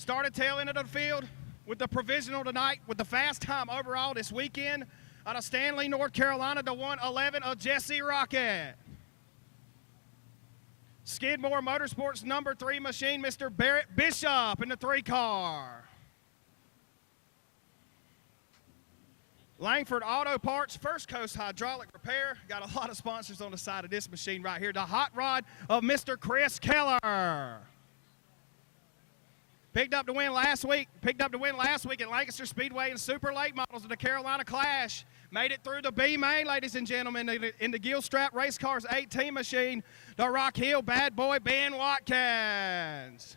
Started tail end of the field with the provisional tonight with the fast time overall this weekend out of Stanley, North Carolina, the 111 of Jesse Rocket. Skidmore Motorsports number 3 machine, Mr. Barrett Bishop in the 3 car. Langford Auto Parts, First Coast Hydraulic Repair. Got a lot of sponsors on the side of this machine right here. The hot rod of Mr. Chris Keller. Picked up the win last week at Lancaster Speedway and Super Late Models of the Carolina Clash. Made it through the B main, ladies and gentlemen, in the Gilstrap Race Cars 18 machine. The Rock Hill bad boy, Ben Watkins.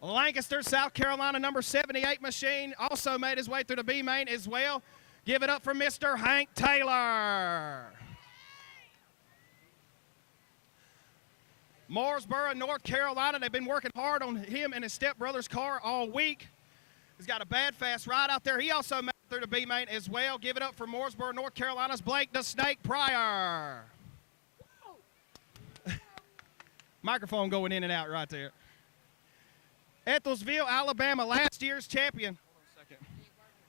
Lancaster, South Carolina, number 78 machine, also made his way through the B main as well. Give it up for Mr. Hank Taylor. Mooresboro, North Carolina, they've been working hard on him and his stepbrother's car all week. He's got a bad fast ride out there. He also made it through the B main as well. Give it up for Mooresboro, North Carolina's Blake the Snake Pryor. Microphone going in and out right there. Ethelsville, Alabama, last year's champion.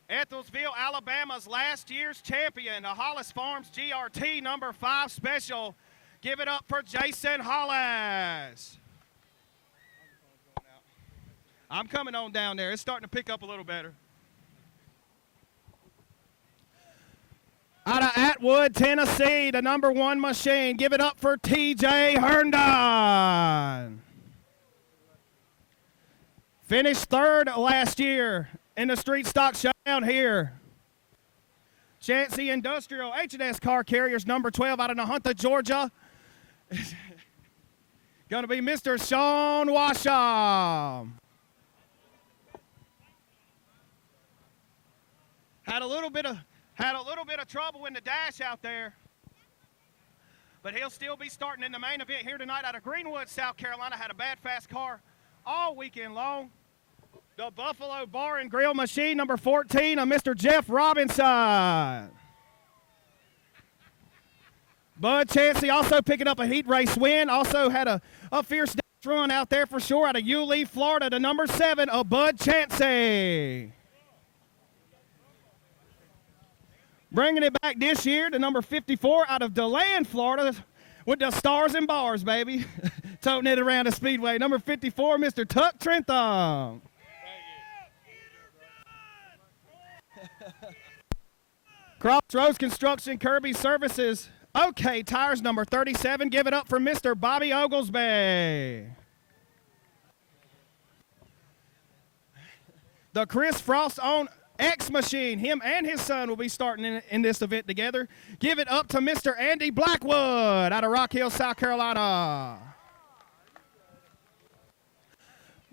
Ethelsville, Alabama's last year's champion, the Hollis Farms GRT number 5 special. Give it up for Jason Hollis. I'm coming on down there. It's starting to pick up a little better. Out of Atwood, Tennessee, the number 1 machine. Give it up for TJ Herndon. Finished 3rd last year in the Street Stock Showdown here. Chancey Industrial H&S Car Carriers, number 12 out of Nahunta, Georgia. Going to be Mr. Sean Washam. Had a little bit of trouble in the dash out there. But he'll still be starting in the main event here tonight out of Greenwood, South Carolina. Had a bad fast car all weekend long. The Buffalo Bar and Grill machine, number 14, of Mr. Jeff Robinson. Bud Chancey also picking up a heat race win. Also had a fierce dash run out there for sure out of Yulee, Florida, the number 7 of Bud Chancey. Bringing it back this year, the number 54 out of DeLand, Florida, with the stars and bars, baby. Toting it around the speedway. Number 54, Mr. Tuck Trentham. Crossroads Construction, Kirby Services. Okay, Tires, number 37. Give it up for Mr. Bobby Oglesby. The Chris Frost on X machine. Him and his son will be starting in this event together. Give it up to Mr. Andy Blackwood out of Rock Hill, South Carolina.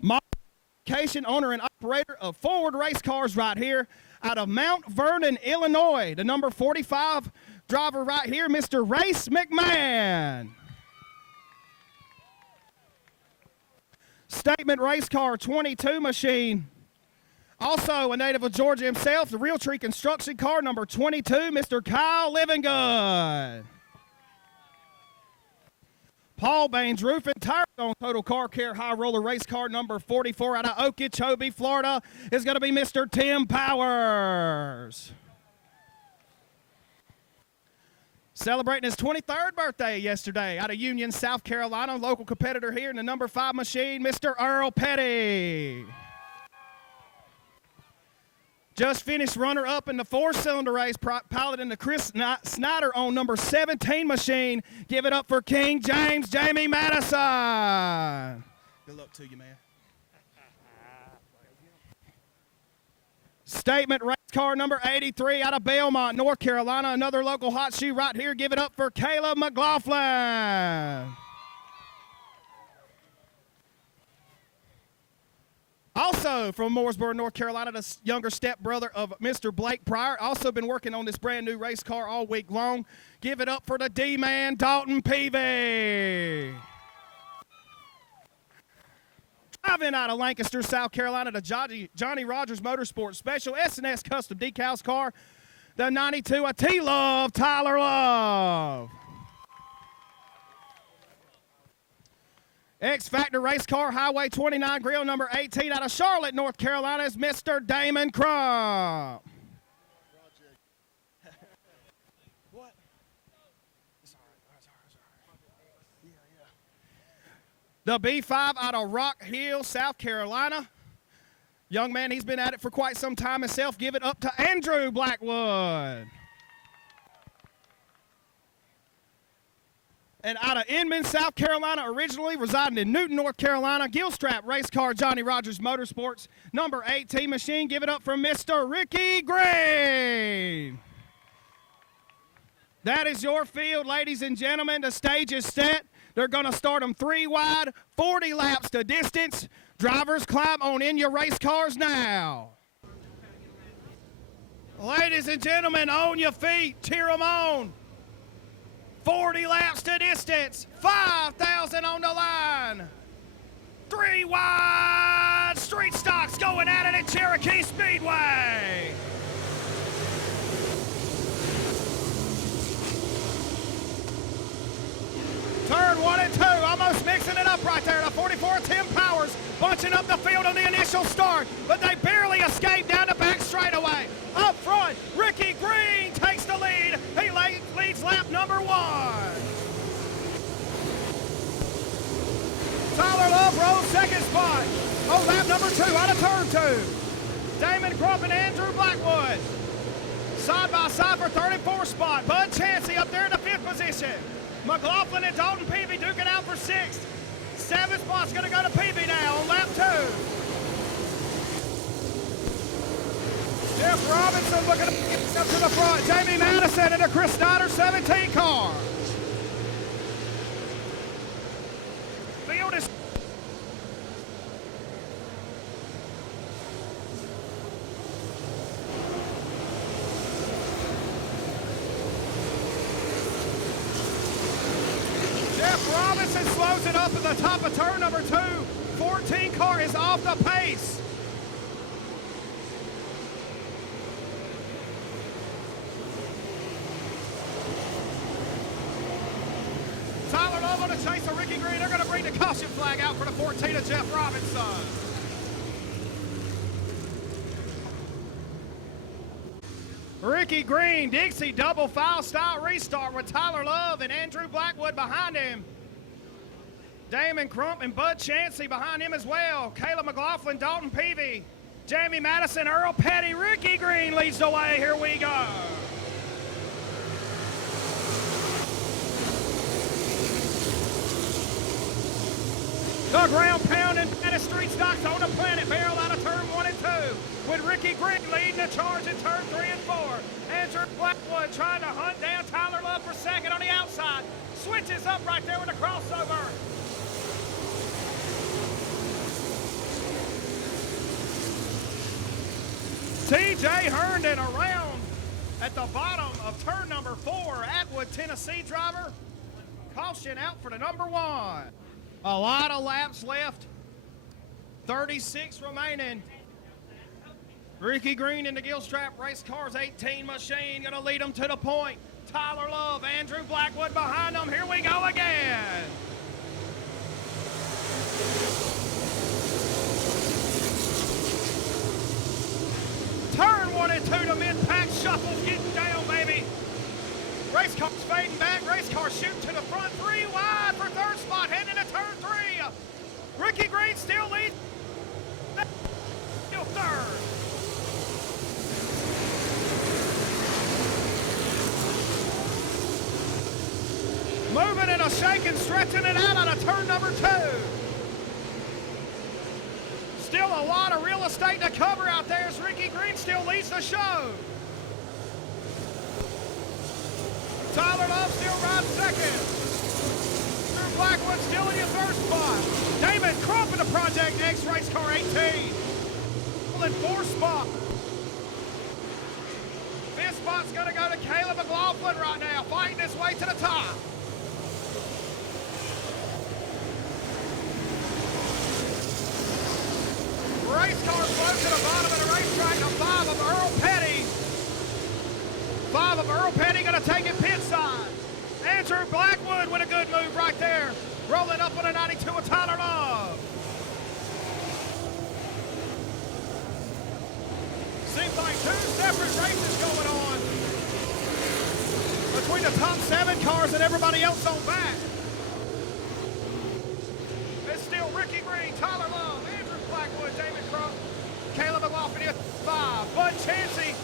Modification owner and operator of Forward Race Cars right here out of Mount Vernon, Illinois. The number 45 driver right here, Mr. Race McMahon. Statement Race Car 22 machine. Also a native of Georgia himself, the Realtree Construction Car number 22, Mr. Kyle Livingood. Paul Baines Roof and Tire on Total Car Care High Roller Race Car number 44 out of Okeechobee, Florida is going to be Mr. Tim Powers. Celebrating his 23rd birthday yesterday out of Union, South Carolina, local competitor here in the number 5 machine, Mr. Earl Petty. Just finished runner-up in the 4-cylinder race, piloting the Chris Snyder on number 17 machine. Give it up for King James, Jamie Madison. Good luck to you, man. Statement race car number 83 out of Belmont, North Carolina. Another local hot shoe right here. Give it up for Caleb McLaughlin. Also from Mooresboro, North Carolina, the younger stepbrother of Mr. Blake Pryor. Also been working on this brand new race car all week long. Give it up for the D-Man, Dalton Peavy. Driving out of Lancaster, South Carolina, the Johnny Rogers Motorsports Special S&S Custom Decals car. The 92 of T-Love, Tyler Love. X Factor Race Car Highway 29 Grill number 18 out of Charlotte, North Carolina is Mr. Damon Crump. What? It's all right. The B5 out of Rock Hill, South Carolina. Young man, he's been at it for quite some time himself. Give it up to Andrew Blackwood. And out of Inman, South Carolina, originally residing in Newton, North Carolina, Gilstrap Race Car Johnny Rogers Motorsports, number 18 machine. Give it up for Mr. Ricky Green. That is your field, ladies and gentlemen. The stage is set. They're going to start them 3 wide, 40 laps to distance. Drivers, climb on in your race cars now. Ladies and gentlemen, on your feet, cheer them on. 40 laps to distance, 5,000 on the line. 3 wide, street stocks going at it at Cherokee Speedway. Turn 1 and 2, almost mixing it up right there. The 44 Tim Powers bunching up the field on the initial start, but they barely escaped down the back straightaway. Up front, Ricky Green takes the lead. He leads lap number 1. Tyler Love rolls second spot. Oh, lap number 2 out of turn 2. Damon Crump and Andrew Blackwood. Side by side for third and fourth spot. Bud Chansey up there in the 5th position. McLaughlin and Dalton Peavy duking out for 6th. 7th spot's going to go to Peavy now on lap 2. Jeff Robinson looking up to the front. Jamie Madison in a Chris Snyder 17 car. Field is... Jeff Robinson slows it up at the top of turn number 2. 14 car is off the pace. Tyler Love on the chase of Ricky Green. They're going to bring the caution flag out for the 14 of Jeff Robinson. Ricky Green, Dixie double file style restart with Tyler Love and Andrew Blackwood behind him. Damon Crump and Bud Chansey behind him as well. Caleb McLaughlin, Dalton Peavy, Jamie Madison, Earl Petty. Ricky Green leads the way. Here we go. The ground pound and baddest street stocks on the planet barrel out of turn 1 and 2. With Ricky Green leading the charge in turn 3 and 4. Andrew Blackwood trying to hunt down Tyler Love for second on the outside. Switches up right there with a crossover. TJ Herndon around at the bottom of turn number 4. Atwood, Tennessee driver. Caution out for the number 1. A lot of laps left. 36 remaining. Ricky Green in the Gilstrap Race Cars 18 machine going to lead them to the point. Tyler Love, Andrew Blackwood behind them. Here we go again. Turn 1 and 2 to mid-pack shuffles getting down, baby. Race cars fading back. Race car shooting to the front. 3 wide for third spot. Heading to turn 3. Ricky Green still leads. Still third. Moving and a shaking, stretching it out of turn number 2. Still a lot of real estate to cover out there as Ricky Green still leads the show. Tyler Love still rides second. Andrew Blackwood still in your third spot. Damon Crump in the Project X Race Car 18. In fourth spot. 5th spot's going to go to Caleb McLaughlin right now, fighting his way to the top. Race car close to the bottom of the racetrack. A 5 of Earl Petty. 5 of Earl Petty going to take it pit side. Andrew Blackwood with a good move right there. Rolling up on a 92 with Tyler Love. Seems like two separate races going on between the top 7 cars and everybody else on back. It's still Ricky Green, Tyler Love, Andrew Blackwood, Damon Crump, Caleb McLaughlin at 5, Bud Chansey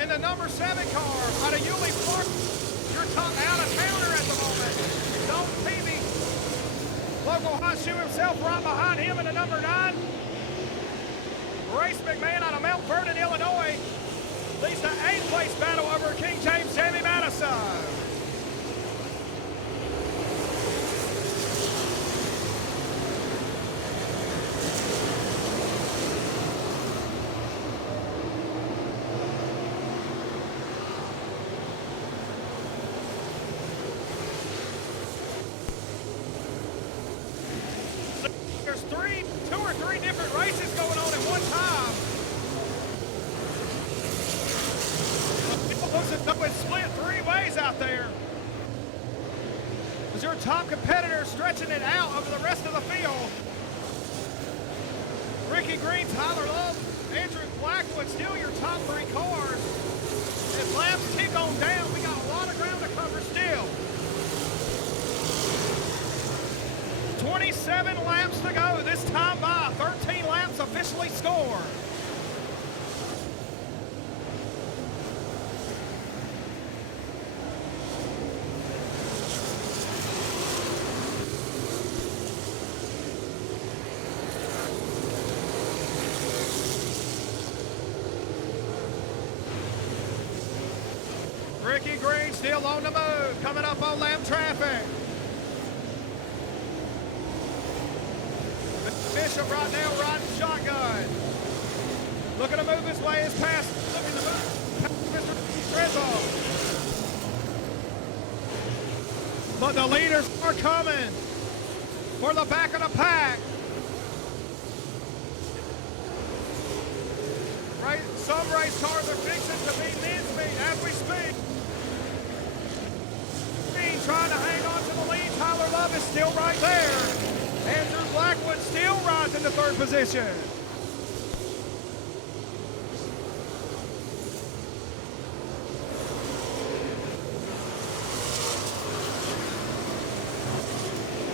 in the number 7 car out of Yulee Park. Your top out-of-towner at the moment. Dalton Peavy, local hot shoe himself, right behind him in the number 9. Race McMahon out of Mount Vernon, Illinois, leads the 8th place battle over King James Jamie Madison. There's 2 or 3 different races going on at one time. It looks as though it's split 3 ways out there. As your top competitor stretching it out over the rest of the field. Ricky Green, Tyler Love, Andrew Blackwood, still your top 3 cars. As laps keep on down, we got a lot of ground to cover still. 27 laps to go. This time by 13 laps officially scored. Ricky Green still on the move, coming up on lap traffic. Bishop right now riding shotgun. Looking to move his way as past. Looking to move past Mr. Rizzo. But the leaders are coming for the back of the pack. Some race cars are fixing to be mid-speed as we speak. Green trying to hang on to the lead. Tyler Love is still right there. Andrew Blackwood still rides in the 3rd position.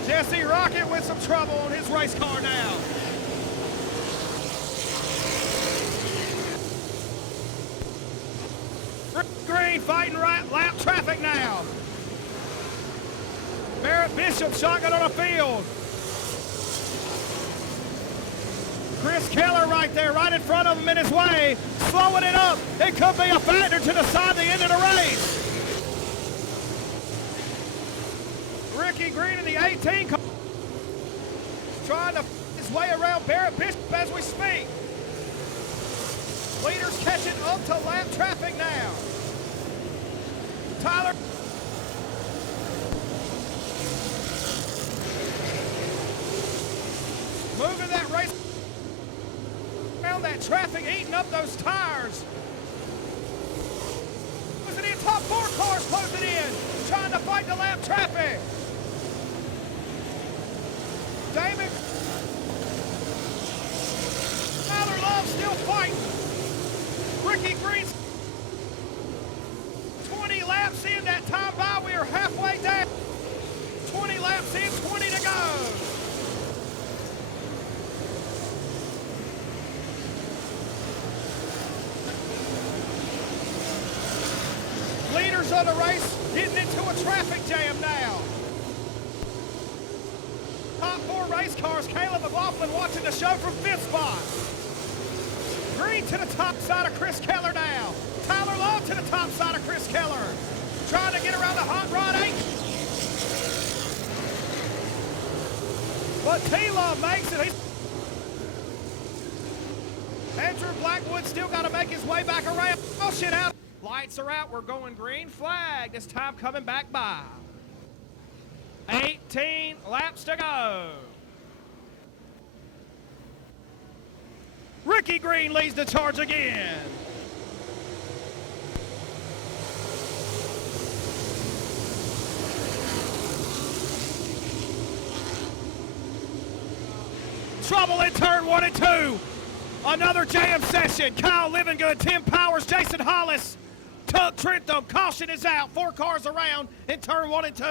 Jesse Rocket with some trouble on his race car now. Green fighting right lap traffic now. Barrett Bishop shotgun on the field. Chris Keller right there, right in front of him in his way, slowing it up. It could be a factor to decide the end of the race. Ricky Green in the 18 car trying to find his way around Barrett Bishop as we speak. Leaders catching up to lap traffic now. Tyler. Moving that race around that traffic, eating up those tires. Closing in, top 4 cars closing in, trying to fight the lap traffic. Damon. Tyler Love still fighting. Ricky Green's 20 laps in, that time by, we are halfway down. 20 laps in, 20 to go. Leaders of the race getting into a traffic jam now. Top 4 race cars, Caleb McLaughlin watching the show from 5th spot. Green to the top side of Chris Keller now. Tyler Love to the top side of Chris Keller. Trying to get around the hot rod 8. But T-Love makes it. Andrew Blackwood still got to make his way back around. Oh, shit out. Lights are out. We're going green flag. This time coming back by. 18 laps to go. Ricky Green leads the charge again. Trouble in turn 1 and 2. Another jam session. Kyle Livingood, Tim Powers, Jason Hollis, Tug Trentham. Caution is out. 4 cars around in turn 1 and 2.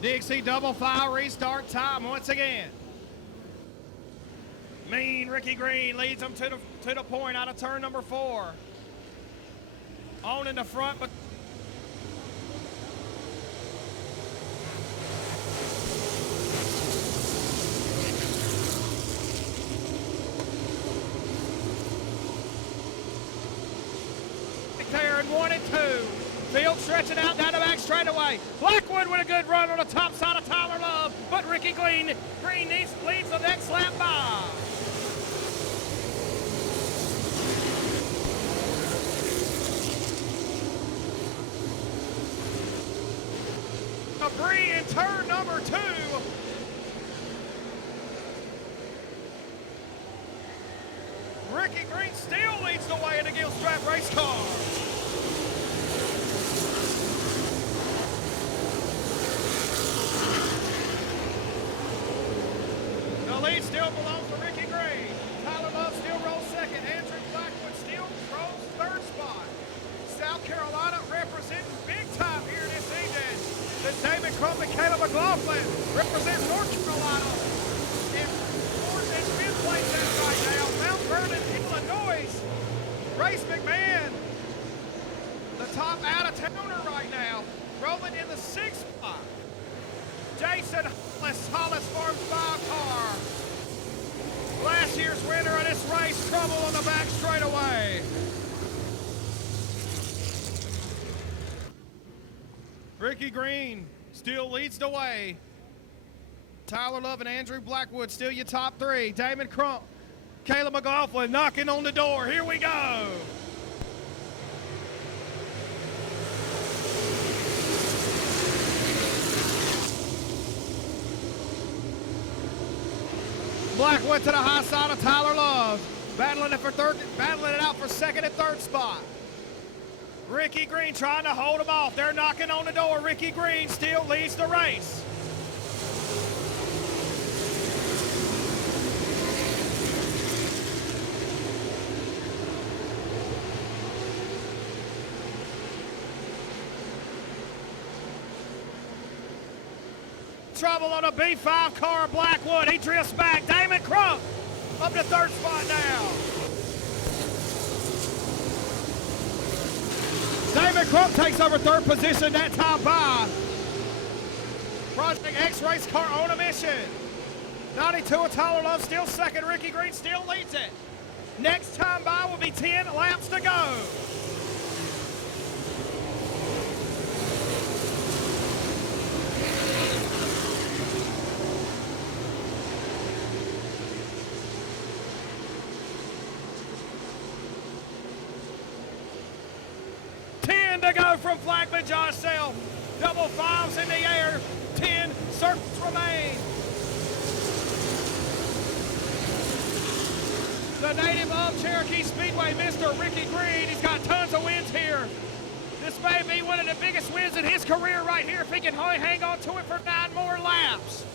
Dixie double file restart time once again. Mean Ricky Green leads them to the point out of turn number 4. On in the front, but there in 1 and 2. Field stretching out down the back straightaway. Blackwood with a good run on the top side of Tyler Love, but Ricky Green leads the next lap by. Debris in turn number 2. Ricky Green still leads the way in the Gilstrap race car. The lead still belongs to Ricky Green. Tyler Love still rolls second. Andrew Blackwood still rolls third spot. South Carolina representing big time here this evening. The Damon Crump and Caleb McLaughlin represent North Carolina in 4th and 5th place right now. Mount Vernon, Illinois. Grace McMahon, the top out-of-towner right now, rolling in the 6th spot. Jason Hollis Farms 5 car. Last year's winner of this race, trouble on the back straightaway. Ricky Green still leads the way. Tyler Love and Andrew Blackwood still your top 3. Damon Crump, Caleb McLaughlin knocking on the door. Here we go. Blackwood to the high side of Tyler Love, battling it out for 2nd and 3rd spot. Ricky Green trying to hold them off. They're knocking on the door. Ricky Green still leads the race. Trouble on a B5 car, Blackwood. He drifts back. Damon Crump up to 3rd spot now. Damon Crump takes over 3rd position that time by Project X race car on a mission. 92 of Tyler Love still 2nd. Ricky Green still leads it. Next time by will be 10 laps to go. To go from Flagman Josh Self. Double 5s in the air. 10 circles remain. The native of Cherokee Speedway, Mr. Ricky Green. He's got tons of wins here. This may be one of the biggest wins in his career right here if he can hang on to it for 9 more laps.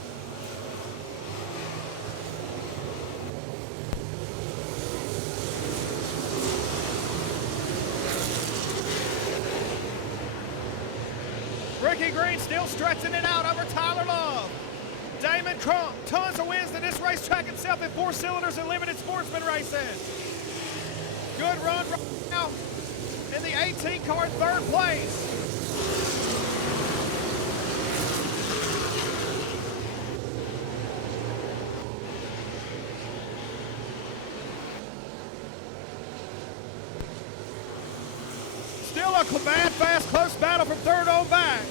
Ricky Green still stretching it out over Tyler Love. Damon Crump, tons of wins to this racetrack itself in 4 cylinders and limited sportsman races. Good run right now in the 18 car in 3rd place. Still a bad, fast, close battle from 3rd on back.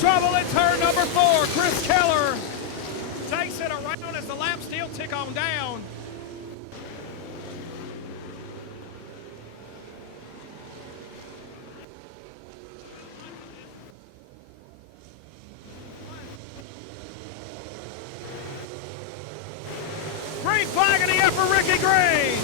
Trouble in turn number 4. Chris Keller takes it around as the laps still tick on down. by for Ricky Green.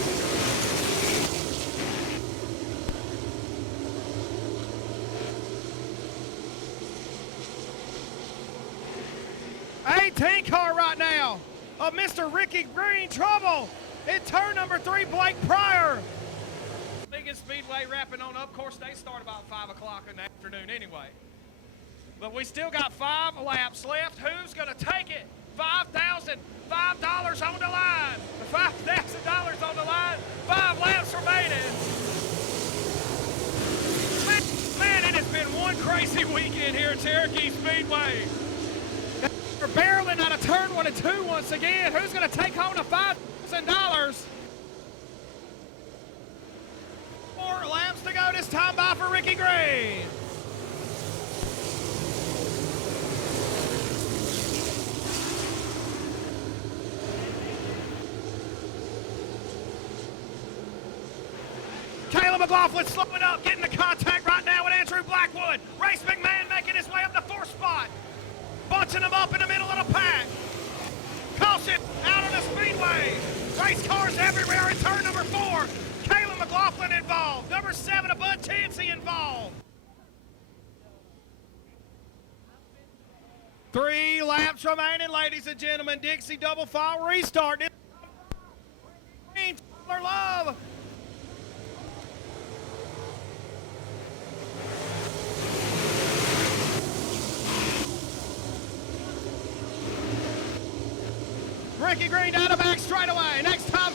Car right now of Mr. Ricky Green. Trouble in turn number 3, Blake Pryor. Biggest Speedway wrapping on up. Of course, they start about 5 o'clock in the afternoon anyway. But we still got 5 laps left. Who's going to take it? $5,005 on the line. $5,000 on the line. 5 laps remaining. Man, it has been one crazy weekend here at Cherokee Speedway. We're barreling out of turn 1 and 2 once again. Who's going to take home the $5,000? 4 laps to go this time by for Ricky Green. Caleb McLaughlin slowing up, getting the contact right now with Andrew Blackwood. Race McMahon making his way up the 4th spot. Bunching them up in the middle of the pack. Caution out on the speedway. Race cars everywhere in turn number 4. Caleb McLaughlin involved. Number 7, Bud Chansey involved. 3 laps remaining, ladies and gentlemen. Dixie double file restart. Taylor Love. Ricky Green down the back straight away. Next time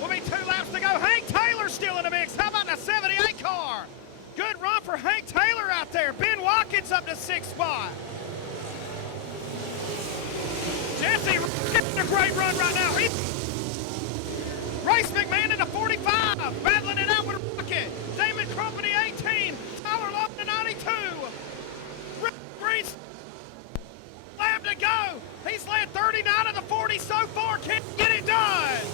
will be 2 laps to go. Hank Taylor's still in the mix. How about the 78 car? Good run for Hank Taylor out there. Ben Watkins up to 6th spot. Jesse getting a great run right now. Race McMahon in the 45. Battling it out with Rocket. Damon Crump in the 18. Tyler Love in the 92. Rick Green lap to go. He's led 39 of the 40 so far. Can't get it done.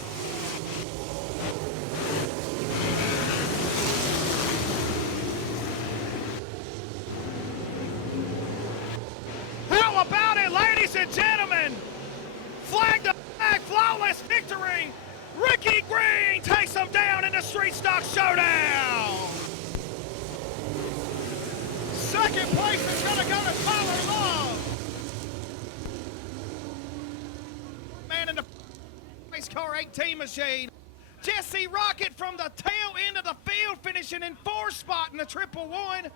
How about it, ladies and gentlemen? Flag to flag, flawless victory. Ricky Green takes him down in the Street Stock Showdown. Second place is going to go to Tyler Love. Man in the race car 18 machine. Jesse Rocket from the tail end of the field finishing in 4th spot in the 111.